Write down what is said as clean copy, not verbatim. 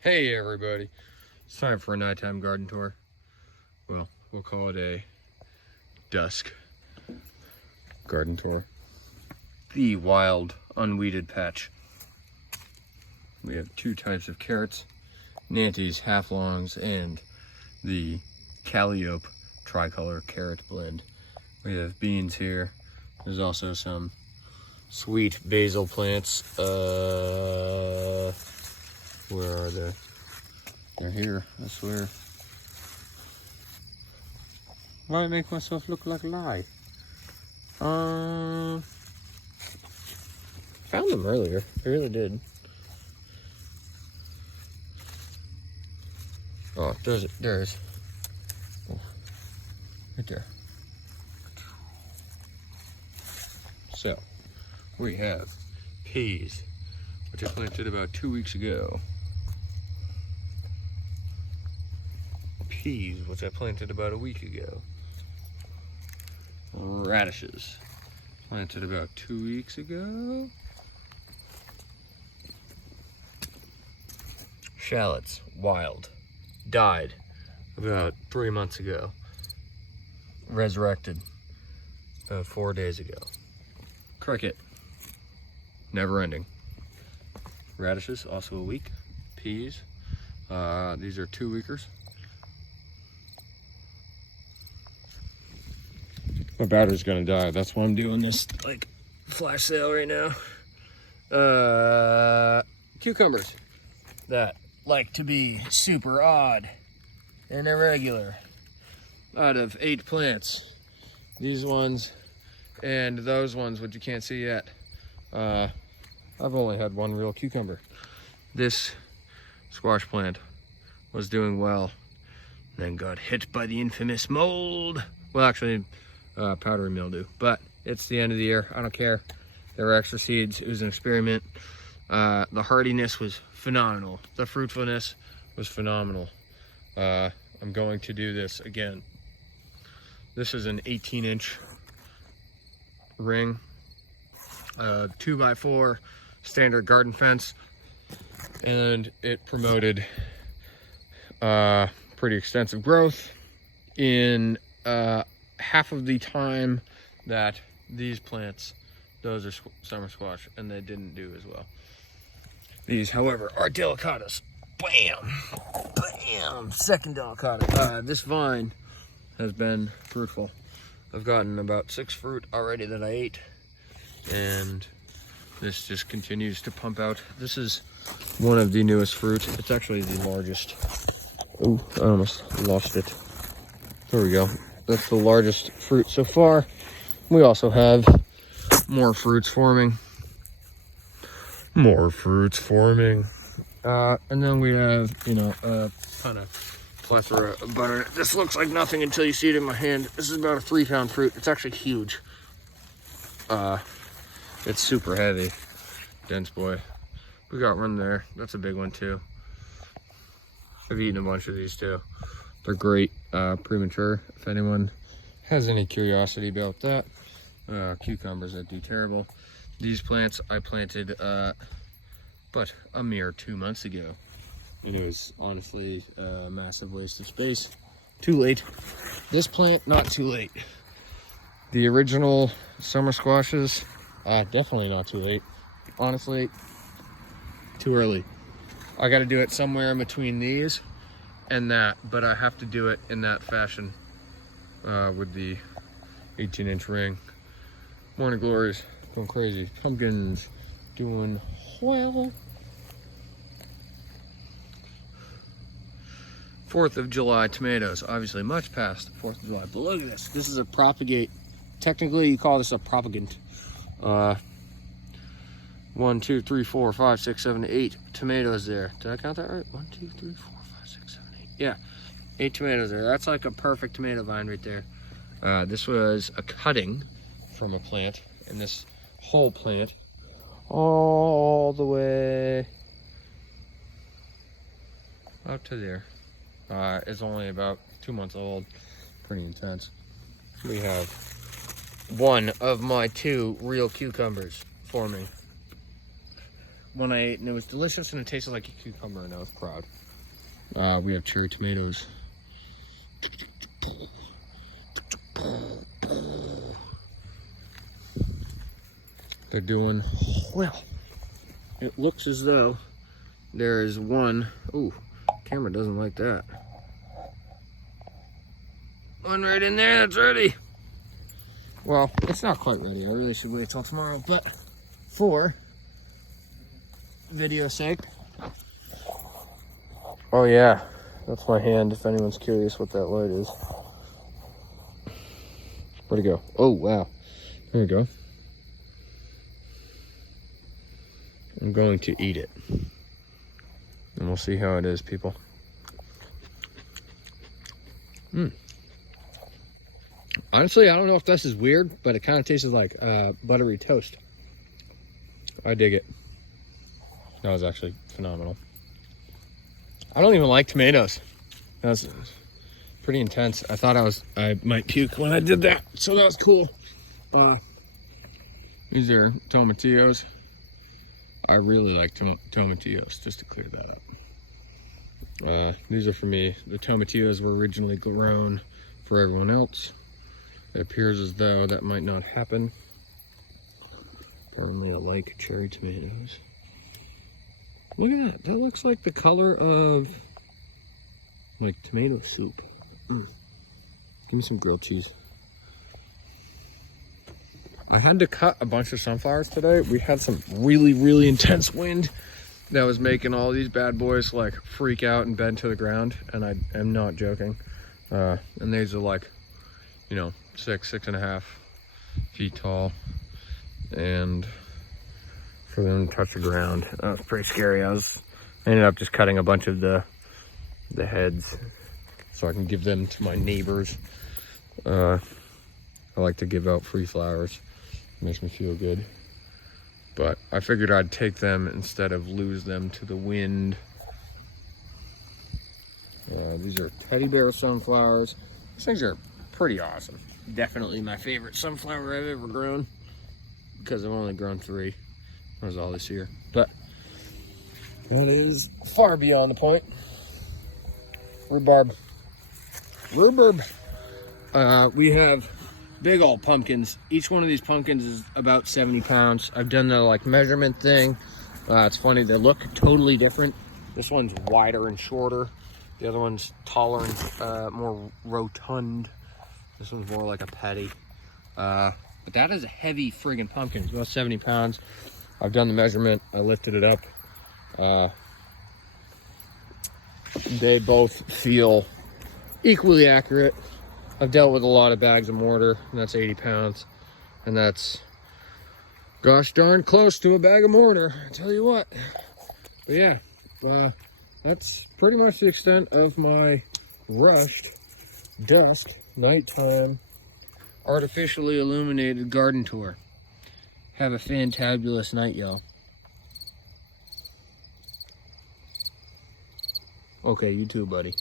Hey everybody, it's time for a nighttime garden tour. Well, we'll call it a dusk garden tour. The wild, unweeded patch. We have two types of carrots, Nantes half-longs and the Calliope tricolor carrot blend. We have beans here. There's also some sweet basil plants. Where are they? They're here, I swear. Why make myself look like a lie? Found them earlier. I really did. Oh, there is. Oh, right there. So, we have peas, which I planted about 2 weeks ago. Peas, which I planted about a week ago. Radishes, planted about 2 weeks ago. Shallots, wild, died about 3 months ago. Resurrected about 4 days ago. Cricket, never ending. Radishes, also a week. Peas, these are 2 weekers. My battery's gonna die. That's why I'm doing this like flash sale right now. Cucumbers that like to be super odd and irregular. Out of 8 plants, these ones and those ones, which you can't see yet, I've only had one real cucumber. This squash plant was doing well, then got hit by the infamous mold. Well, actually, powdery mildew, but it's the end of the year. I don't care. There were extra seeds. It was an experiment. The hardiness was phenomenal. The fruitfulness was phenomenal. I'm going to do this again. This is an 18-inch ring, 2x4 standard garden fence, and it promoted pretty extensive growth in half of the time that these plants, those are summer squash, and they didn't do as well. These, however, are delicatas. Bam! Bam! Second delicata. This vine has been fruitful. I've gotten about 6 fruit already that I ate, and this just continues to pump out. This is one of the newest fruit. It's actually the largest. Oh, I almost lost it. There we go. That's the largest fruit so far. We also have more fruits forming. More fruits forming. And then we have, a kind of plethora of butter. This looks like nothing until you see it in my hand. This is about a 3-pound fruit. It's actually huge. It's super heavy. Dense boy. We got one there. That's a big one too. I've eaten a bunch of these too. They're great, premature, if anyone has any curiosity about that. Cucumbers that do terrible. These plants I planted but a mere 2 months ago. And it was honestly a massive waste of space. Too late. This plant, not too late. The original summer squashes, definitely not too late. Honestly, too early. I gotta do it somewhere in between these and that, but I have to do it in that fashion with the 18-inch ring. Morning glories, going crazy. Pumpkins doing well. 4th of July tomatoes, obviously much past 4th of July, but look at this. This is a propagate. Technically, you call this a propagant. 1, 2, 3, 4, 5, 6, 7, 8 tomatoes there. Did I count that right? 1, 2, 3, 4, 5, 6, 7, 8. Yeah, 8 tomatoes there. That's like a perfect tomato vine right there. This was a cutting from a plant, and this whole plant, all the way up to there, is only about 2 months old. Pretty intense. We have one of my 2 real cucumbers forming. one I ate, and it was delicious, and it tasted like a cucumber, and I was proud. We have cherry tomatoes. They're doing well. It looks as though there is one. Ooh, camera doesn't like that. One right in there that's ready. Well, it's not quite ready. I really should wait till tomorrow, but for video sake. Oh yeah, that's my hand if anyone's curious what that light is. Where'd it go? Oh wow, there we go. I'm going to eat it, and we'll see how it is, people. Honestly, I don't know if this is weird, but it kind of tastes like buttery toast. I dig it. That was actually phenomenal. I don't even like tomatoes. That was pretty intense. I thought I might puke when I did that, so that was cool. These are tomatillos. I really like tomatillos, just to clear that up. These are for me. The tomatillos were originally grown for everyone else. It appears as though that might not happen. Apparently I like cherry tomatoes. Look at that. That looks like the color of like tomato soup. Give me some grilled cheese. I had to cut a bunch of sunflowers today. We had some really, really intense wind that was making all these bad boys like freak out and bend to the ground. And I am not joking. And these are like, you know, 6.5 feet tall. And for them to touch the ground, that was pretty scary. I ended up just cutting a bunch of the heads so I can give them to my neighbors. I like to give out free flowers. It makes me feel good. But I figured I'd take them instead of lose them to the wind. These are teddy bear sunflowers. These things are pretty awesome. Definitely my favorite sunflower I've ever grown, because I've only grown 3. That was all this year. But that is far beyond the point. Rhubarb. We have big old pumpkins. Each one of these pumpkins is about 70 pounds. I've done the like measurement thing. It's funny, they look totally different. This one's wider and shorter. The other one's taller and more rotund. This one's more like a patty. But that is a heavy friggin' pumpkin. It's about 70 pounds. I've done the measurement. I lifted it up. They both feel equally accurate. I've dealt with a lot of bags of mortar, and that's 80 pounds. And that's gosh darn close to a bag of mortar, I tell you what. But yeah, that's pretty much the extent of my rushed dusk nighttime artificially illuminated garden tour. Have a fantabulous night, y'all. Okay, you too, buddy.